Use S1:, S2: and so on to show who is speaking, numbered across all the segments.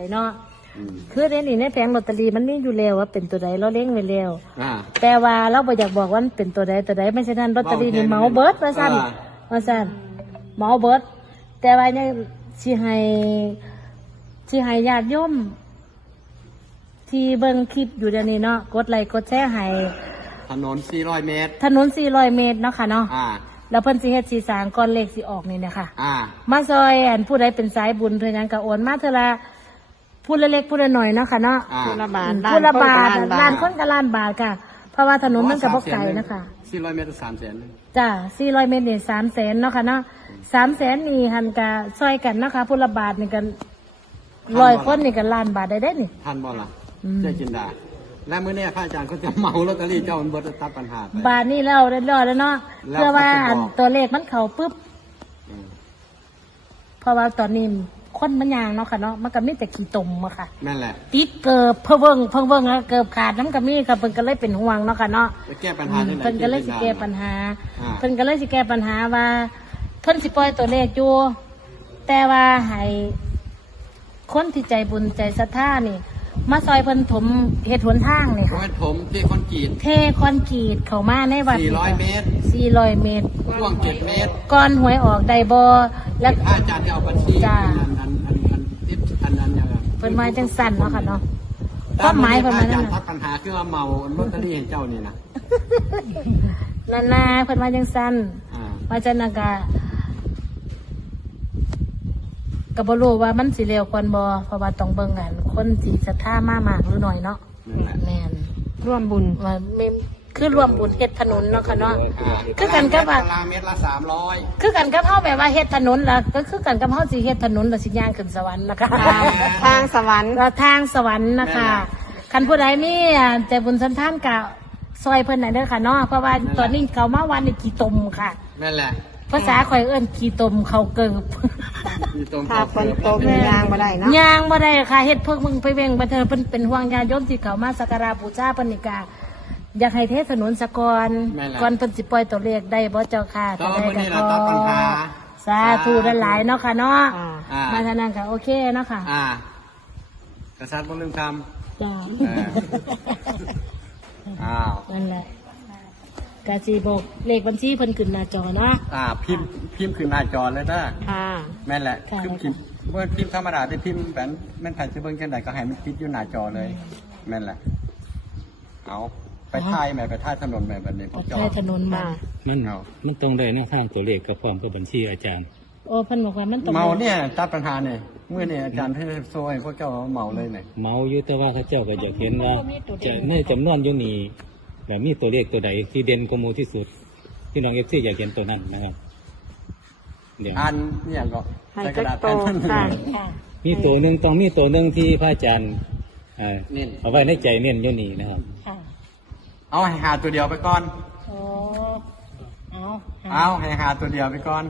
S1: เนาะคือในนี่ในแผงลอตเตอรี่มันมีอยู่แล้วว่าเป็นตัวใดเราเลี้ยงไว้แล้วแต่ว่าเราบ่อยากบอกว่ามันเป็นตัวใดไม่ใช่นั่นลอตเตอรี่นี่เหมาเบิดว่าซั่นเหมาเบิดแต่ว่ายังสิให้ญาติโยมที่เบิ่งคลิปอยู่เดี๋ยวนี้เนาะกดไลค์กดแชร์ให้
S2: ถนน400 เมตร
S1: เนาะค่ะเนาะแล้วเพิ่นสิเฮ็ดสีสร้างก่อนเลขสิออกนี่นะคะมาซอยอันผู้ใดเป็นสายบุญเพิ่นหยังก็โอนมาเท่าละผู้ละเล็กผู้ละน้อยเนาะค่ะเนาะ
S3: ผู้ละบาท
S1: ล้านคนก็ล้านบาทค่ะเพราะว่าถนนมันก็บ่ไกลนะคะ
S2: 400 เมตร300,000
S1: จ้ะ400 เมตรนี่300,000เนาะค่ะเนาะ300,000นี่หันก็ซอยกันนะคะผู้ละบาทนี่ก็100คนนี่ก็ล้านบาทได้นี่
S2: ทันบ่ล่ะเจ๊จินดาและเมื่อนี้พระอาจารย์เขาจะเมาลอตเตอรี่เจ้ามันเบิดตัดปัญหา
S1: บาทนี่เราเรียบร้อยแล้วเนาะเพื่อว่าตัวเลขมันเข้าปุ๊บเพราะว่าตอนนี้คนมันยางเนาะค่ะเนาะมันก็มีแต่ขี้ตมอะค่ะ
S2: นั่นแหละ
S1: ติดเกิบเพิ่งเบิ่งเกิบขาดน้ำก็มีค่ะเพิ่นก็เลยเป็นห่วงเนาะค่ะเนาะ
S2: จะแก้ปัญหาจังได๋
S1: เพิ่นก็เลยสิแก้ปัญหาว่าเพิ่นสิปล่อยตัวเลขอยู่แต่ว่าให้คนที่ใจบุญใจศรัทธานี่มาซอยเพิ่นถมเฮ็ดหนทางนี่ค่ะ
S2: ถมเทคอนก
S1: รีตเข้ามาในวัด
S2: 400 เมตร
S1: เมตร
S2: กว้าง7 เมตร
S1: ก่อนหวยออกได้บ่
S2: แล้วอาจารย์จะเอาบัญชี
S1: จ้า
S2: อันนั้นอย่าง
S1: เพิ่นมาจังสั่นเนาะค่ะเนาะความหมายเพิ่นมา
S2: นั่นน่ะปัญหาคือว่าเมาลอตเตอรี่เจ้านี่นะ
S1: นั่นน่ะเพิ่นมาจังสั่นว่าจังนั้นก็บ่รู้ว่ามันสิเร็วกว่าบ่เพราะว่าต้องเบิ่งกันคนสิศรัทธามามากหรือน้อยเนาะแม่น
S3: ร่วมบุญ
S1: ว่าคือร่วมบุญเฮ็ดถนนเนาะค่ะเนาะคือกันกับว่า
S2: เมตรละ300
S1: คือกันกับเฮาแบบว่าเฮ็ดถนนล่ะก็คือกันกับเฮาสิเฮ็ดถนนแล้วสิย่างขึ้นสวรรค์นะคะ
S3: ทางสวรรค์
S1: นะคะคันผู้ใดมีใจบุญสันทานก็ซอยเพิ่นน่ะเด้อค่ะเนาะเพราะว่าตอนนี้เขามาวันนี้กี่ตมค่ะ
S2: นั่นแหละ
S1: ภาษาข่อยเอิ้นขี้ตมเขาเกิบ
S3: ถ้าคนโตมียางบ่ได้เนาะ
S1: ยางบ่ได้ค่ะเฮ็ดเพิ่งมึงไปเว้งบ่เธอเพิ่นเป็นห่วงญาติโยมที่เขามาสักการะบูชาเพิ่นนี่ก็อยากให้เทศนุนสะก่อนเพิ่นสิปล่อยตัวเลขได้บ่เจ้าค่ะ
S2: ถ้าได้ก็ขอ
S1: สาธุหลายๆเนาะค่ะเนาะมาทางนั้นค่ะโอเคเนาะค่ะ
S2: กษัตริย์บ่ลืมทำ
S1: จ้านั่นแหละกะสิบอกเลขบัญชีเพิ่นขึ้นหน้าจอเนาะ
S2: พิมพ์ขึ้นหน้าจอเลยเด้อแม่นแหละพิมพ์ธรรมดาได้พิมพ์แบบแม่นถ่ายสิเบิ่งจังได๋ก็ให้มันติดอยู่หน้าจอเลยแม่นแหละเอาไปถ่ายถนนแบบนี้
S1: ถ่ายถนนมา
S4: มันตรงเลยนะข้างตัวเลขกับพร้อมกับบัญชีอาจารย์
S1: โอ้เพิ่นบอกว่ามันตรง
S2: เมาเนี่ยตัดปัญหาเนี่ยเมื่อเนี่ยอาจารย์ให้โซ่ให้พวกเจ้าเมาเลยเนี่ย
S4: เมาอยู่แต่ว่าเขาเจ้าก็อยากเห็นว่าเนี่ยจำนวนอยู่นี่แต่มีตัวเลขตัวใดที่เด่นกว่าหมู่ที่สุดที่น้องFCอยากเห็นตัวนั้นนะครับ
S2: เดี๋ยวเนี่ยก็
S3: ใส่กระดาษแผ่น
S4: นั้นมีตัวหนึ่งต้องมีตัวหนึ่งที่พระอาจารย์เอาไว้ในใจเน้นอยู่นี่นะครับ
S2: เอาให้หาตัวเดียวไปก่อนเอาให้หาตัวเดียวไปก่อน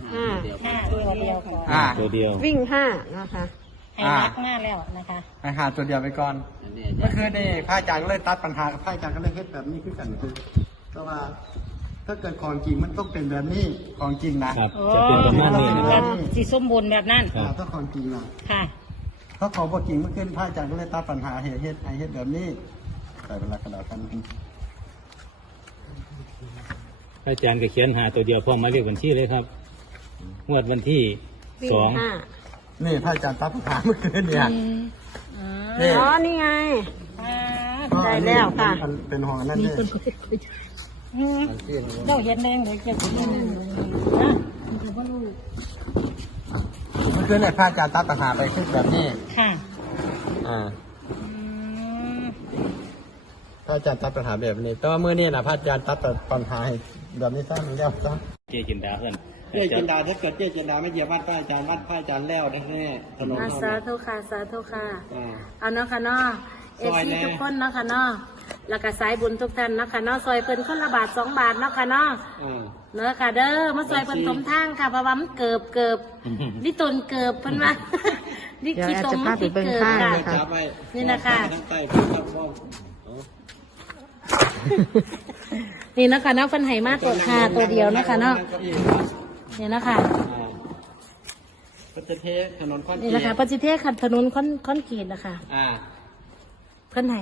S4: ตัวเดียว
S3: วิ่ง5นะคะ
S1: ให้รักหน้าแล้วนะคะ
S2: ให้หาตัวเดียวไปก่อนเมื่อคืนนี่พระอาจารย์ก็เลยตัดปัญหากับพระอาจารย์ก็เลยเฮ็ดแบบนี้ขึ้นกันคือเพราะว่าถ้าเกิดของจริงมันต้องเป็นแบบนี้ของจริงนะครับ
S4: จะเป็นประมาณนี้
S1: นะครับสีสมบูรณ์แบบนั้น
S2: ถ้าของจริงนะ
S1: ค่ะ
S2: ถ้าของบ่จริงเมื่อคืนพระอาจารย์ก็เลยตัดปัญหาเฮ็ดแบบนี้ใส่เวลากระดาษกัน
S4: อาจารย์ก็เขียนหาตัวเดียวพร้อมมาเรียกบัญชีเลยครับงวดวันที่2
S2: นี่พระอาจารย์ตัดปัญหาเมื่อคืนเนี่ย
S3: อ๋อนี่ไงได้แล้วค่ะ
S2: เป็นห้องนั่นเลย
S1: เจ้าเห็นแดงเลยเจ้าเห็นแดง
S2: เมื่อคืนเนี่ยพระอาจารย์ตัดปัญหาไปขึ้นแบบนี้
S1: ค่ะ
S2: พระอาจารย์ตัดปัญหาแบบนี้แต่ว่าเมื่อนี้นะพระอาจารย์ตัดปัญหาแบบนี้ซะมันยากซะ
S4: เจ๊จินดาเพื่อน
S2: เจ๊จินดาถ้าเกิดเจ๊จินดาไม่เหยียบบ้านพระอาจารย์แล้วแน่ๆถนน
S1: สาธุค่ะเอาเนาะค่ะเนาะFC ทุกคนเนาะค่ะเนาะแล้วก็สายบุญทุกท่านเนาะค่ะเนาะซอยเพิ่นคนละบาท2 บาทเนาะค่ะเนาะเนาะค่ะเด้อมาซอยเพิ่นถมทางค่ะเพราะว่ามันเกิบนี่ต้นเกิบเพิ่นว่านี่ขี้ตมมันสิเกิบค่ะนี่นะคะนี่นะคะเนาะเพิ่นให้มาตัวเดียวนะคะเนาะนี่นะคะ
S2: ก็จะเทถนนคอนกรีต
S1: นี่แหละค่ะเพิ่นสิเทขัดถนนคอนกรีตนะคะ เพิ่นให้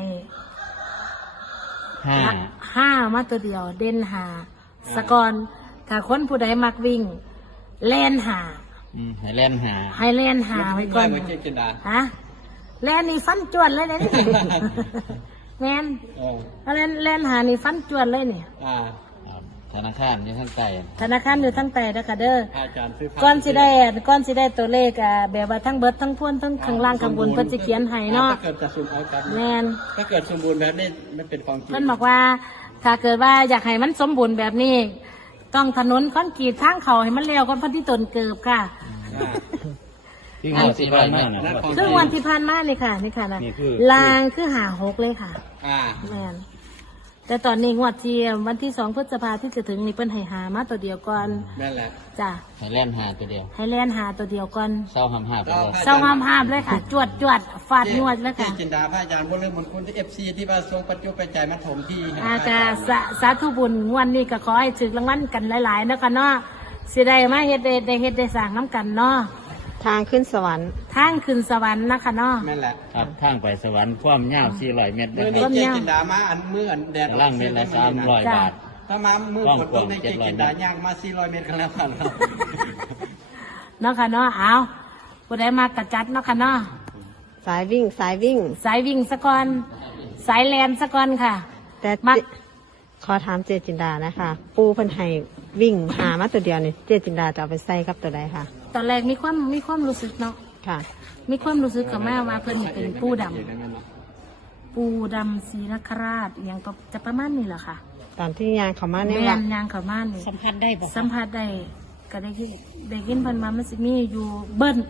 S4: ห้า
S1: 5มาตัวเดียว เด่น5สกอนถ้าคนผู้ใดมักวิ่งแล่น5
S4: ให้เล่นหา
S1: ให้แล่น5ไว้ก่อน
S2: เมื่อกี้กินดา
S1: ฮะแล่นนี่ฟันจวนเลยเนี่ย แม่นแล่นหานี่ฟันจวนเลยเนี่ย
S4: ธนาคารอยู่ข้างใต้
S1: ธนาคารอยู่ทั้งแต่นะคะเด้อ
S2: อาจารย์ซื้อผ้า
S1: ก้อนสิได้ตัวเลขแบบว่าทั้งเบิดทั้งพวนทั้งข้างล่างข้างบนเพิ่นสิเขียนให้เนาะ
S2: ถ้าเกิดจะสมเอากัน
S1: แม่น
S2: ถ้าเกิดสมบูรณ์แบบนี้ไม่เป็นความจริง
S1: เพิ่นบอกว่า ถ้าเกิดว่าอยากให้มันสมบูรณ์แบบนี้ ต้องถนนคอนกรีตทางเขาให้มันเร็วก่อนเพิ่นที่ต้นเกิบค่ะ
S4: ที่หัวสิบานมากนะ
S1: คือวันที่ผ่านมานี่ค่ะนี่ค่ะนะ
S4: นี่คือ
S1: ลางคือ6เลยค่ะ แม่นแต่ตอนนี้งวดที่วันที่2 พฤษภาที่จะถึงนี่เพิ่นให้หามาตัวเดียวก่อน
S2: นั่นแหละ
S1: จ้ะ
S4: ให้เล่นหาตัวเดียว
S1: ให้แล่นหาตัวเดียวก่อน
S4: เศร้าหำหาไปเลย
S1: เศร้าห้ามเลยค่ะ จวดฟาดนวดเลยค่ะ
S2: ที่จินดาพระอาจารย์บนเรื่องมนคุณที่ FC ที่ว่าทรงปัจจุปัจจัยมาถมที่ให้
S1: อาจารย์สาธุบุญงวันนี้ก็ขอให้ถึงรางวัลกันหลายๆนะคะเนาะสิได้มาเฮ็ดได้สร้างน้ำกันเนาะ
S3: ทางขึ้นสวรรค์
S1: ทางขึ้นสวรรค์นะคะเนาะ
S2: นั่นแหละ
S4: ครับทางไปสวรรค์ความยาว400 เมตร
S2: เมื่
S4: นะ
S2: อ
S4: ค
S2: นี้
S4: รับ
S2: เจ๊จินดามาอันมืออันแดด
S4: ล่างเมตรละ300 บาท
S2: ถ้ามามือฝนตกในเจ๊จินดาย่างมา400 เมตรกันแล้วกันครับ
S1: เนาะค่ะเนาะเอาผู้ใดมากระจัดเนาะค่ะเนาะ
S3: สายวิ่ง
S1: สายวิ่งสะก่อนสายแลนสะก่อนค่ะ
S3: แต่
S1: มัก
S3: ขอถามเจจินดานะคะ ปูเพิ่นให้วิ่งหามาตัวเดียวนี่เจจินดาจะเอาไปใส่กับตัวใดคะ
S1: ตอนแรกมีความรู้สึกเนาะ
S3: ค่ะ
S1: มีความรู้สึกกับแม่ว่าเพิ่นนี่เป็นปูดำปูดำศรีนคราชอหยังก็จะประมาณนี้แหละค่ะ
S3: ตอนที่ยางเขามาเนี่ย
S1: แม่
S3: ว่าน
S1: ยางเขามานี่
S3: สัมผัสได้บ่
S1: สัมผัสได้ก็ได้ยินเพิ่นมามันสิมีอยู่เบิ้ล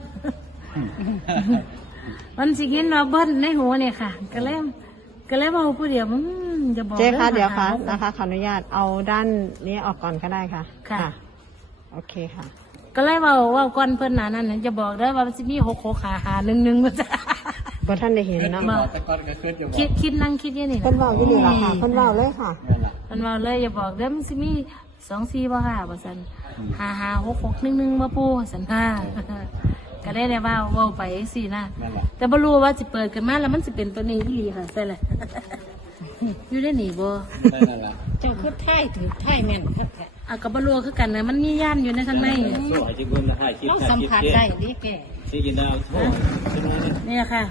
S1: มันสิกินว่าเบิ้ลในหัวเนี่ยค่ะ ก็เลยบอกผู้เดียวจะบอก
S3: เจ๊คะ
S1: ด้อ
S3: เดี๋ยวค่ะ
S1: หา
S3: นะคะขออนุญาตเอาด้านนี้ออกก่อนก็ได้ค่ะ
S1: ค่ะ
S3: โอเคค่ะ
S1: ก็เลยว่าก่อนเพิ่นหนานั้นน่ะจะบอกได้อว่ามันสิมี6 ว่าจะ
S3: บ่ท่านได้เห็นเนาะ
S2: แต่ก่อนก็คือจะบอก
S1: คิดนั่งคิดอยี่นี่
S3: เพิ่นเว้าอยู่นี่ล่ะค่ะเพิ่นเว้าเลยค่ะ
S2: นั่นแหละ
S1: มันเว้าเลยอย่าบอกเด้อมันสิมี24บ่ค่ะว่าซั่น556611บ่ปู่ซั่นค่ะ ก็ได้ว่าเว้าไปจังซี่นะ
S2: นั่นแหละ
S1: แต่บ่รู้ว่าสิเปิดกันมาแล้วมันสิเป็นตัวนี้อีหลีค่ะใช่เลย อยู่ได้หนีบ่
S2: นั่นแหละ
S3: เจ้าคือไทยถือไทยแม่นครับ
S1: อ่ะก็บ่รู้คือกันนะมันมีย่านอยู่ในข้างใน
S4: สวยที่เบิ่งละถ่ายคลิป
S3: ต้องสัมผัสได้ดิแก
S4: สิกินดาวโชว์
S1: นี่ค่ะ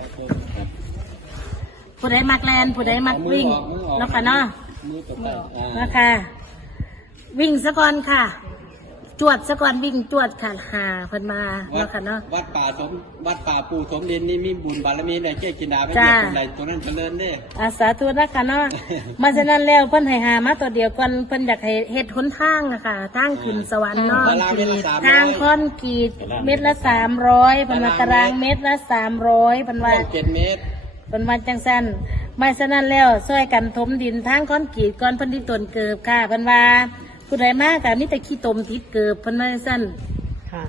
S1: ผู้ใดมักแลนผู้ใดมักวิ่งเนาะค่ะเนาะ
S2: มือตกไป
S1: นะคะ วิ่งซะก่อนค่ะ จวดซะก่อนวิ่งจวดค่ะหาเพิ่นมาเนาะค่ะเนาะ
S2: วัดป่าปู่สมเด็จนี่มีบุญบารมีในเจ๊จินดาไม่เรียกคนใดตัวนั้นเจริญเด้
S1: อาสาธุนะคะเนาะ มาฉะนั้นแล้วเพิ่นให้หามาตัวเดียวก่อนเพิ่นอยากให้เฮ็ดหนทางอะค่ะทางขึ้นสวรรค์เนาะ
S2: ตารางเมตรละ300
S1: ทางคอนกรีตเม็ดละ300เพิ่นว่าตารางเม็ดละ300เพิ่นว่า
S2: 7 เมตร
S1: เพิ่นว่าจังซั่นมาฉะนั้นแล้วช่วยกันถมดินทางคอนกรีตก่อนเพิ่นที่ต้นเกิบค่ะเพิ่นว่าผู้ใดมาก็มีแต่ขี้ตมติดเกิบเพิ่นว่าจังซั่น
S3: ค่ะ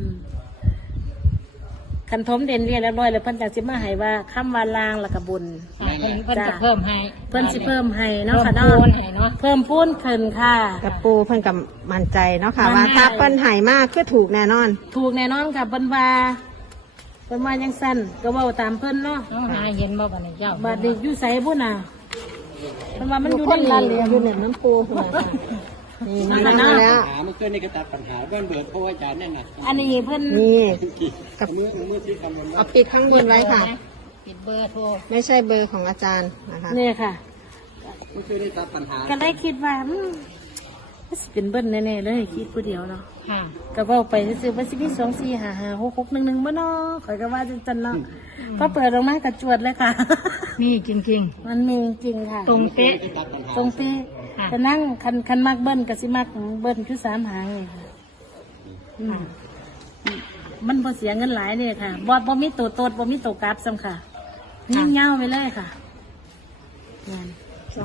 S1: คันถมเด่นเรียบร้อยแล้วเพิ่นจังสิมาให้ว่าคำว่าลางแล้วก็บุญ
S3: เพิ่นจะเพิ่มให้
S1: เพิ่นสิเพิ่มให้เนาะค่ะเนาะเพิ่มพูนขึ้นค่ะ
S3: กับปูเพิ่นกับมั่นใจเนาะค่ะ
S1: มั่
S3: ว่าน
S1: ใจ
S3: ถ้าเพิ่นให้มากคือถูกแน่นอน
S1: ถูกแน่นอนค่ะเพิ่นว่าจังซั่นก็เว้าตามเพิ่นเนาะ
S3: หาเห็นบ่บัดนี้เจ้า
S1: บาดนี้อยู่ไสพุ่นน่ะเพิ่นว่ามันอยู่
S3: คน
S1: ใน
S3: ละ
S1: นี้
S3: เรียนอยู่เนี่ยน้ำปูหัวค่ะนี่มา
S1: นั่น
S3: แล้ว
S1: น่ะ
S2: ปัญหาเมื่อคืนนี่ก็ตัดปัญหาเบื้องเบิดเพราะว่าอาจารย์เนี่ยนะ
S1: อันนี้เพิ่น
S3: นี่
S2: กับมือที่กำลัง
S3: เอาปิดข้างบนไว้ค่ะ
S1: ปิดเบอร์โทร
S3: ไม่ใช่เบอร์ของอาจารย์นะคะ
S1: นี่ค่ะ
S2: เมื่อคืนได้ตัดปัญหา
S1: ก็ได้คิดว่ามันสิเป็นเบิ้ลแน่ๆเลยคิดผู้เดียวเนาะ
S3: ค่ะ
S1: ก็เว้าไปซื่อๆว่าสิมี2455611บ่เนาะข่อยก็ว่าจังๆเนาะพอเปิดออกมากระจวดเลยค่ะ
S3: มีจริง
S1: มันมีจริงค่ะ
S3: ๆ ตรงเป๊ะ
S2: ได้ตัดปัญหา
S1: ตรงเป๊ะจะนั่งคันมักเบิ้ลก็สิมักเบิ้ลคือ3 หางนี่ค่ะอืมมันบ่เสียเงินหลายเนี่ยค่ะบ่มีตัวโตดบ่มีตัวกราฟซ้ำค่ะยิ่งยาวไปเลยค่ะนั่น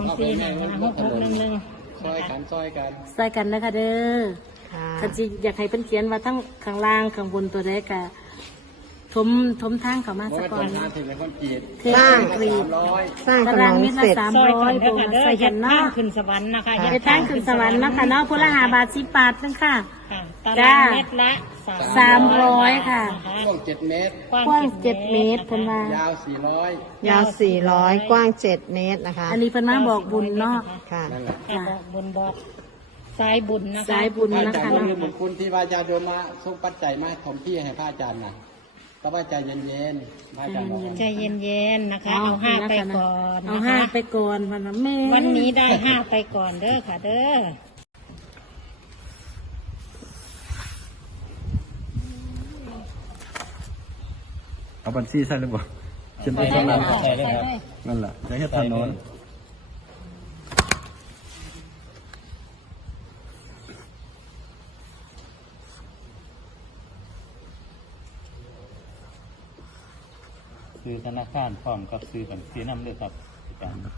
S2: ซอยกัน
S1: ใส่กันนะคะเด้อ
S3: ค่ะ
S1: คันสิอยากให้เพิ่นเขียนว่าทั้งข้างล่างข้างบนตัวใดก็ถมทางเข้ามา
S2: เพราะ
S1: สัก
S2: ว่า
S1: ก่
S2: ต
S1: อ
S2: อน นนั้นถึงเป็นคนจีน
S1: เทคอนกรีต
S2: 300
S3: สร้างถ
S1: ตาน ราง
S3: น
S1: เมตรละ
S3: เสร็จ
S1: 300ปูใส่กันเนาะ
S5: ขึ้นสวรรค์นะคะ
S1: ไปทางขึ้นสวรรค์เนาะค่ะเนาะพละ5 บาท 10 บาทนึงค่ะ
S5: ค่ะตารางเมตรละ
S1: 300ค่ะ
S2: ช่วง7 เมตร
S1: กว้าง7 เมตรเพิ่นว่า
S2: ยาว 400
S3: ยาว 400 กว้าง 7 เมตรนะคะ
S1: อันนี้เพิ่นมาบอกบุญเนาะ
S3: ค่ะ
S2: นั่นแหละ
S5: ค่ะบอกบุญบอกสายบุญนะคะ
S1: สายบุญ
S2: พระ
S1: นะ
S2: อาจาร
S1: คะ
S2: ย์ก็
S1: เนาะ
S2: ลืมบุญคุณที่ว่าอาจารย์โยมมาส่งปัจจัยมาถมที่ให้พระอาจารย์นะก็ว่าใจเย็นๆพระอาจารย์บอกว่า
S5: ใจเย็นๆนะคะ เอาห้าไปก่อน
S1: เอา
S5: นะคะ
S1: 5ไปก่อนมันนะแม่
S5: วันนี้ได้ห้าไปก่อนเด้อค่ะ เด้อ
S2: เอาบัญชีใช่หรือเปล่าเช่นเดียวกัน
S4: ใช่เลยครับ
S2: นั่นแหละจะให้ถนน
S4: ซื้อธนาคารพร้อมกับซื้อบัญชีน้ำเลยครับอาจารย์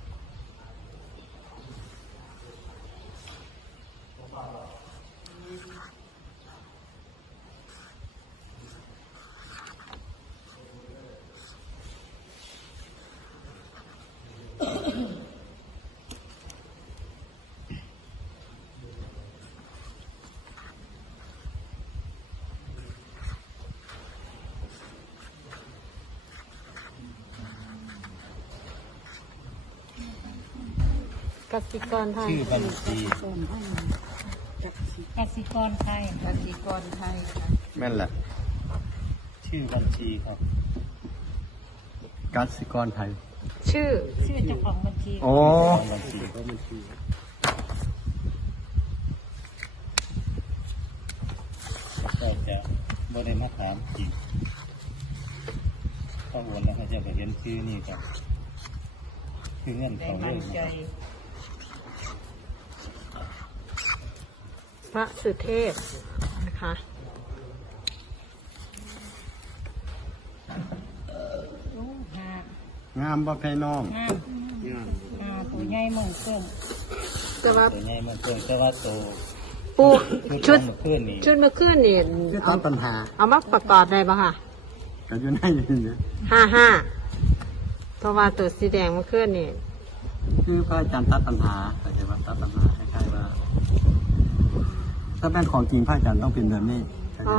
S1: กสิกรไทย
S4: ชื่อบัญชี
S5: กสิกรไทย
S2: แม่นแหละ
S4: ชื่อบัญชีครับ
S2: กสิกรไทย
S3: ชื่อ
S5: ชื่อเจ้าของบัญชี
S2: โอ้
S4: บัญชีก็จะบ่ได้มาถามจริงข้อมูลแล้วเขาจะไปเห็นชื่อนี่ครับคือเงื่อนเขาเลยนะครับ
S3: พระสุเทพนะคะ
S5: ห้าง
S2: ามบ่พี่น้อง
S5: ตัวใหญ่เหมือนเกิน
S3: แต่ว่า
S4: ตัวใหญ่มันเกินแต่ว่าโต
S3: ปูชุด
S4: เพื่อนนี่
S3: ชุดเมื่อคืนนี่
S2: คือตัดปัญหา
S3: เอามาประกอบได้ปะค่ะ
S2: ก็อยู่ในนี่เนี่ย
S3: 55เพราะว่าตัวสีแดงเมื่อคืนนี่
S2: คือพระอาจารย์ตัดปัญหาเข้าใจว่าตัดปัญหาคล้ายๆว่า ถ้าเป็นของจริงพระอาจารย์ต้องเป็นแบบนี้เข้าใจ
S3: อ๋อ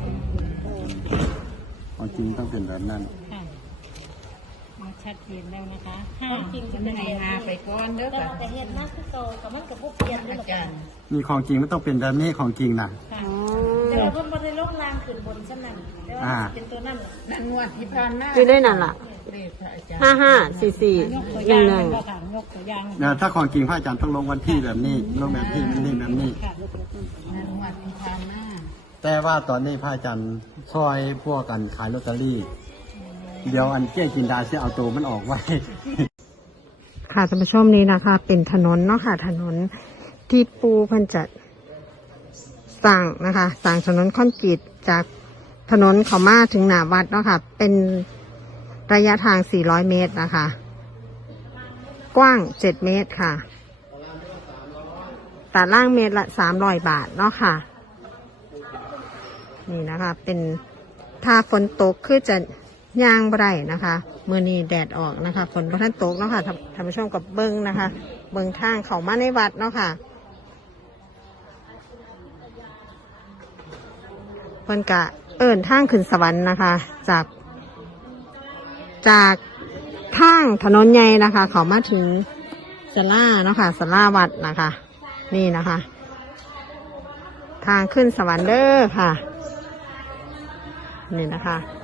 S2: ไหมของจริงต้องเป็นแบบนั้น
S5: ค่ะมาชัดเจนแล้วนะคะห้าจริงจะเป็นไงมาไปก่อนเด้อค่ะ
S1: แต่เฮ็ดนะคือโตกับมันกับพวกเปลี่ยนด้วยกัน
S2: มีของจริงมันต้องเป็นแบบนี้ของจริงนะ
S5: ค่ะ
S3: อ๋อ
S1: แต่ว่าเพิ่นบ่ได้ลงรางขึ้นบนซะนั่นแต่ว่าเป็นตัวนั้น
S3: คือได้นั่นล่ะ5544
S5: ยกตัวอย่างเป็น
S3: 11
S5: บ่ค่ะยกตัวอย่าง
S2: เนี่ยถ้าของจริงพระอาจารย์ต้องลงวันที่แบบนี้ ลงแบบที่นี่แบบนี้
S5: ค่ะ
S2: แต่ว่าตอนนี้พระอาจารย์ช่วยพวกกันขายลอตเตอรี่ เดี๋ยวอันเจ๊จินดาจะเอาตัวมันออกไว้
S3: ค่ะท่านผู้ชมนี้นะคะ เป็นถนนเนาะค่ะ ถนนที่ปูเพิ่นจะสร้างนะคะสร้างถนนคอนกรีตจากถนนเขามาถึงหน้าวัดเนาะค่ะ เป็นระยะทาง 400 เมตรนะคะ กว้าง 7 เมตรค่ะตารางเมตรละ 300 บาทเนาะค่ะ นี่นะคะ เป็นถ้าฝนตกคือจะย่างบ่ได้นะคะมื้อนี้แดดออกนะคะฝนบ่ทันตกเนาะค่ะท่านผู้ชมกับเบิ้งนะคะ เบิ้งทางเข้ามาในวัดเนาะค่ะเพิ่นกะเอิ้นทางขึ้นสวรรค์นะคะ จากทางถนนใหญ่นะคะ เขามาถึงศาลาเนาะค่ะศาลาวัดนะคะ นี่นะคะ ทางขึ้นสวรรค์เด้อค่ะ นี่นะคะ